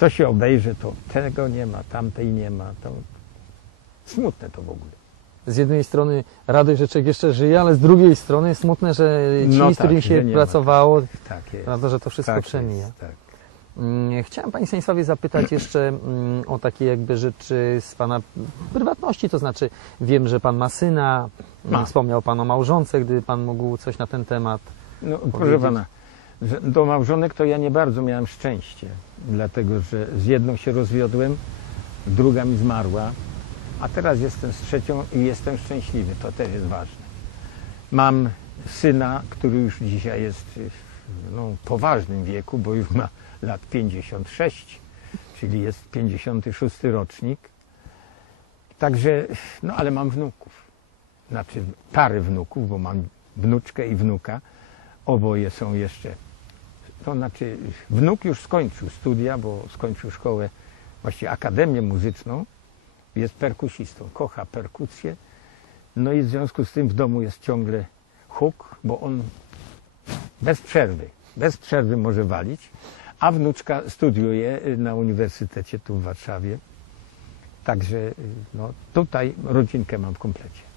Co się obejrzy, to tego nie ma, tamtej nie ma. To smutne to w ogóle. Z jednej strony radość, że człowiek jeszcze żyje, ale z drugiej strony smutne, że ci, No z którymi tak, się nie ma. pracowało, Tak jest. prawda, że to wszystko tak przemija. Jest, tak. Mm, Chciałem Panie Stanisławie zapytać jeszcze mm, o takie jakby rzeczy z Pana prywatności, to znaczy wiem, że Pan ma syna, Ma. wspomniał Pan o małżonce, gdy Pan mógł coś na ten temat. No, proszę powiedzieć? pana, że do małżonek to ja nie bardzo miałem szczęście, dlatego że z jedną się rozwiodłem, druga mi zmarła, a teraz jestem z trzecią i jestem szczęśliwy, to też jest ważne. Mam syna, który już dzisiaj jest w no, poważnym wieku, bo już ma lat 56, czyli jest 56 rocznik. Także, no ale mam wnuków. Znaczy parę wnuków, bo mam wnuczkę i wnuka. Oboje są jeszcze. To znaczy, wnuk już skończył studia, bo skończył szkołę, właściwie akademię muzyczną. Jest perkusistą, kocha perkusję. No i w związku z tym w domu jest ciągle huk, bo on bez przerwy, bez przerwy może walić. A wnuczka studiuje na uniwersytecie tu w Warszawie. Także y, no, tutaj rodzinkę mam w komplecie.